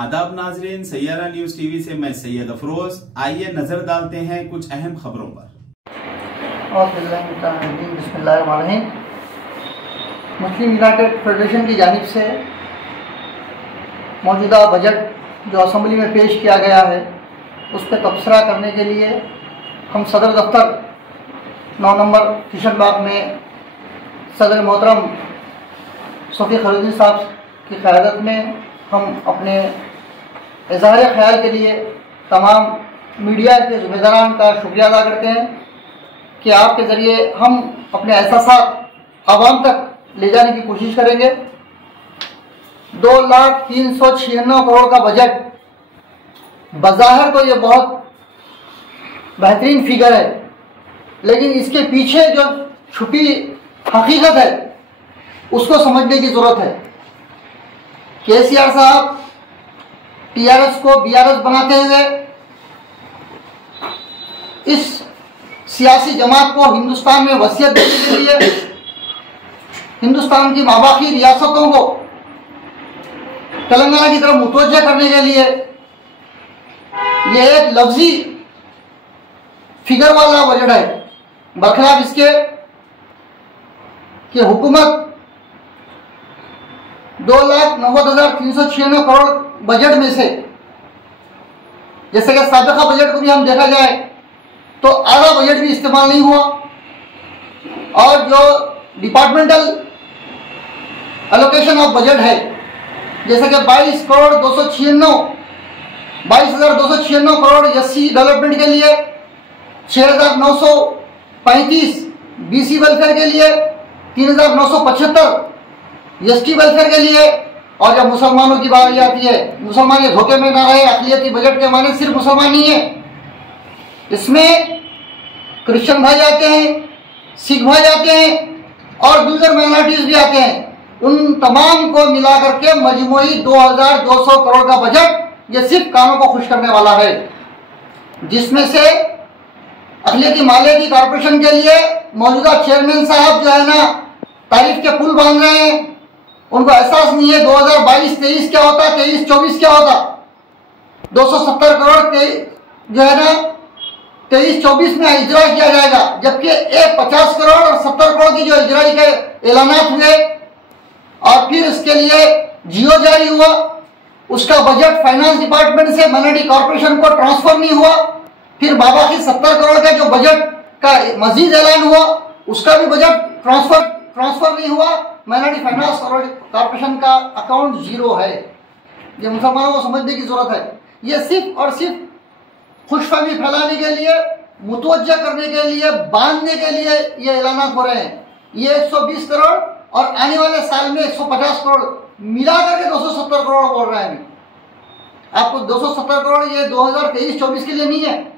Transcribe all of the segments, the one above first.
आदाब नाजरीन, Saiyaara news TV से मैं सैयद अफरोज। आइए नजर डालते हैं कुछ अहम खबरों पर। बिस्मिल्लाहिर्रहमानिर्रहीम। मुस्लिम यूनाइटेड फेडरेशन की जानिब से मौजूदा बजट जो असेंबली में पेश किया गया है उस पर तबसरा करने के लिए हम सदर दफ्तर 9 नंबर किशन बाग में सदर मोहतरम सोफी खरूदी साहब की क़यादत में हम अपने इज़हार ख्याल के लिए तमाम मीडिया के ज़िम्मेदारान का शुक्रिया अदा करते हैं कि आपके ज़रिए हम अपने एहसासात आवाम तक ले जाने की कोशिश करेंगे। 2,396 करोड़ का बजट बज़ाहिर तो ये बहुत बेहतरीन फिगर है, लेकिन इसके पीछे जो छुपी हकीकत है उसको समझने की ज़रूरत है। केसीआर साहब टीआरएस को बीआरएस बनाते हुए इस सियासी जमात को हिंदुस्तान में वसीयत देने के लिए हिंदुस्तान की माबाकी रियासतों को तेलंगाना की तरफ मुतवज्जा करने के लिए यह एक लफ्जी फिगर वाला बजट है, बरखिलाफ इसके कि हुकूमत 2,90,396 करोड़ बजट में से, जैसे कि साबिका बजट को भी हम देखा जाए तो आधा बजट भी इस्तेमाल नहीं हुआ, और जो डिपार्टमेंटल एलोकेशन ऑफ बजट है जैसे कि 22,296 करोड़ एससी डेवलपमेंट के लिए, 6,935 बीसी वेलफेयर के लिए, 3,975 एसटी वेलफेयर के लिए, और जब मुसलमानों की बारी आती है, मुसलमान ये धोखे में ना रहे, अक़लियती बजट के माने सिर्फ मुसलमान नहीं है, इसमें क्रिश्चियन भाई आते हैं, सिख भाई आते हैं और दूसरे माइनॉरिटीज भी आते हैं। उन तमाम को मिला करके मजमूई 2,200 करोड़ का बजट ये सिर्फ कानों को खुश करने वाला है, जिसमें से अक़लियती मालियाती कॉरपोरेशन के लिए मौजूदा चेयरमैन साहब जो है ना तारीफ के पुल बांध रहे हैं। उनको एहसास नहीं है 2022-23 क्या होता, 23-24 क्या होता। 270 करोड़ जो है ना 23-24 में इजरा किया जाएगा, जबकि 50 करोड़ और 70 करोड़ की जो इजराई के ऐलानात हुए और फिर इसके लिए जियो जारी हुआ, उसका बजट फाइनेंस डिपार्टमेंट से माइनॉरिटी कॉर्पोरेशन को ट्रांसफर नहीं हुआ। फिर बाबा की 70 करोड़ का जो बजट का मजीद ऐलान हुआ उसका भी बजट ट्रांसफर नहीं हुआ। माइनॉरिटी फाइनेंस कॉर्पोरेशन का अकाउंट जीरो है। ये मुसलमानों को समझने की जरूरत है। ये सिर्फ और सिर्फ खुशफहमी फैलाने के लिए, मुतवज्जा करने के लिए, बांधने के लिए ये ऐलानात हो रहे हैं। ये 120 करोड़ और आने वाले साल में 150 करोड़ मिला करके 270 करोड़ बोल रहे हैं। आपको 270 करोड़ ये 2023-24 के लिए नहीं है,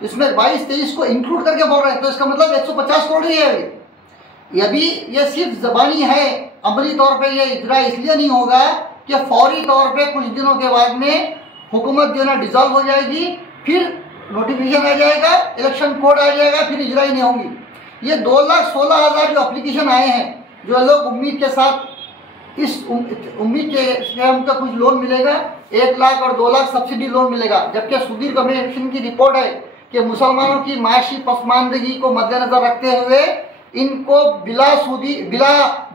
इसमें 22-23 को इंक्लूड करके बोल रहे हैं, तो इसका मतलब 150 करोड़ ही है। अभी ये सिर्फ ज़बानी है, अमली तौर पे ये इजरा इसलिए नहीं होगा कि फौरी तौर पे कुछ दिनों के बाद में हुकूमत जो है ना डिसॉल्व हो जाएगी, फिर नोटिफिकेशन आ जाएगा, इलेक्शन कोड आ जाएगा, फिर इजरा ही नहीं होंगी। ये 2,16,000 जो एप्लीकेशन आए हैं, जो लोग उम्मीद के साथ इस उम्मीद के हमको कुछ लोन मिलेगा, 1 लाख और 2 लाख सब्सिडी लोन मिलेगा, जबकि सुदीर कमीशन की रिपोर्ट है कि मुसलमानों की माशी पसमानदगी को मद्देनजर रखते हुए इनको बिला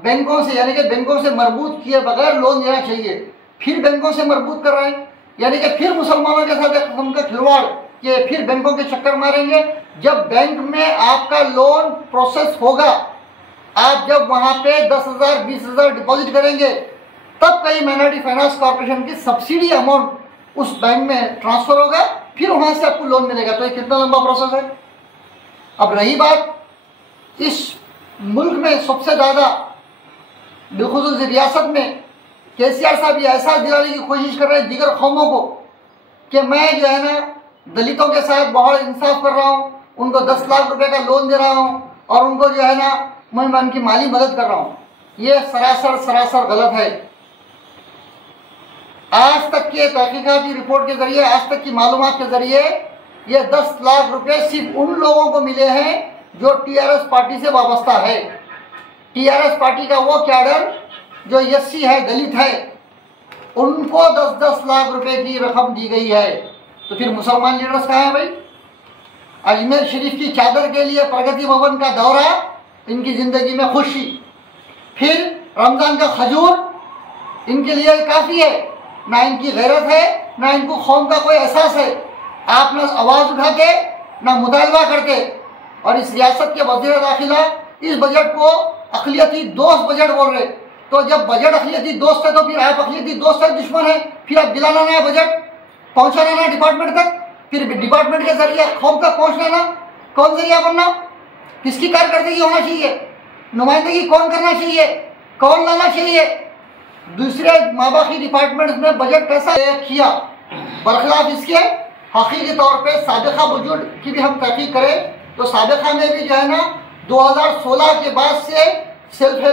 बैंकों से, यानी कि बैंकों से मरबूत किए बगैर लोन देना चाहिए। फिर बैंकों से मरबूत कर रहे हैं, यानी कि फिर मुसलमानों के साथ एक किस्म का खिलवाड़, कि फिर बैंकों के चक्कर मारेंगे। जब बैंक में आपका लोन प्रोसेस होगा, आप जब वहां पे 10,000 20,000 डिपॉजिट करेंगे, तब कहीं माइनॉरिटी फाइनेंस कॉर्पोरेशन की सब्सिडी अमाउंट उस बैंक में ट्रांसफर होगा, फिर वहां से आपको लोन मिलेगा। तो ये कितना लंबा प्रोसेस है। अब रही बात इस मुल्क में सबसे ज़्यादा बिलखुसूस रियासत में केसीआर साहब ये एहसास दिलाने की कोशिश कर रहे हैं दीगर कौमों को कि मैं जो है ना दलितों के साथ बहुत इंसाफ कर रहा हूँ, उनको 10 लाख रुपए का लोन दे रहा हूँ और उनको जो है ना मैं उनकी माली मदद कर रहा हूँ। ये सरासर गलत है। आज तक के तहकीकाती रिपोर्ट के जरिए, आज तक की मालूमात के जरिए ये 10 लाख रुपए सिर्फ उन लोगों को मिले हैं जो टीआरएस पार्टी से वाबस्ता है। टीआरएस पार्टी का वो कैडर जो एससी है, दलित है, उनको 10-10 लाख रुपए की रकम दी गई है। तो फिर मुसलमान लीडर्स कहाँ हैं भाई? अजमेर शरीफ की चादर के लिए प्रगति भवन का दौरा, इनकी जिंदगी में खुशी। फिर रमजान का खजूर इनके लिए काफी है। ना इनकी गैरत है, ना इनको कौम का कोई एहसास है। आप ना आवाज उठाते, ना मुतालबा करते। और इस रियासत के वज़ीर दाखिला इस बजट को अक़लियती दोस्त बजट बोल रहे। तो जब बजट अक़लियती दोस्त है तो फिर आप अक़लियती दोस्त है दुश्मन है? फिर आप दिलाना ना बजट, पहुंचाना ना डिपार्टमेंट तक, फिर डिपार्टमेंट के जरिए कौम तक पहुंचना ना। कौन जरिया बनना? किसकी कारकर्दगी होना चाहिए? नुमाइंदगी कौन करना चाहिए? कौन लाना चाहिए? दूसरे माबाकी डिपार्टमेंट में बजट कैसा किया? बरखिलाफ इसके हकीकी तौर पे साबिका वजूद की भी हम तहकीक करें तो साबिका में भी जो है ना 2016 के बाद से सेल्फ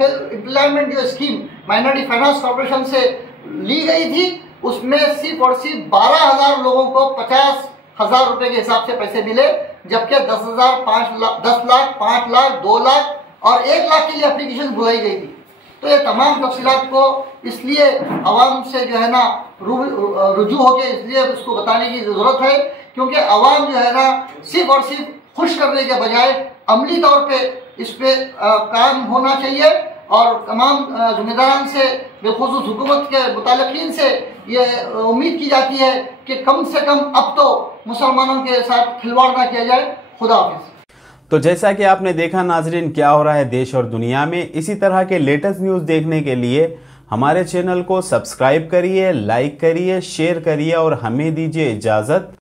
हेल्प एम्प्लॉयमेंट जो स्कीम माइनॉरिटी फाइनेंस कॉर्पोरेशन से ली गई थी, उसमें सिर्फ और सिर्फ 12,000 लोगों को 50,000 रुपए के हिसाब से पैसे मिले, जबकि 10,000, 5 लाख, 10 लाख, 5 लाख, 2 लाख और 1 लाख के लिए एप्लीकेशन बुलाई गई थी। तो ये तमाम तफसीलात को इसलिए अवाम से जो है ना रुजू होके इसलिए उसको बताने की ज़रूरत है क्योंकि अवाम जो है ना सिर्फ और सिर्फ खुश करने के बजाय अमली तौर पे इस पे काम होना चाहिए। और तमाम जिम्मेदारान से बिलखुसूस हुकूमत के मुतालिकीन से ये उम्मीद की जाती है कि कम से कम अब तो मुसलमानों के साथ खिलवाड़ ना किया जाए। खुदा हाफिज़। तो जैसा कि आपने देखा नाजरीन, क्या हो रहा है देश और दुनिया में, इसी तरह के लेटेस्ट न्यूज़ देखने के लिए हमारे चैनल को सब्सक्राइब करिए, लाइक करिए, शेयर करिए और हमें दीजिए इजाज़त।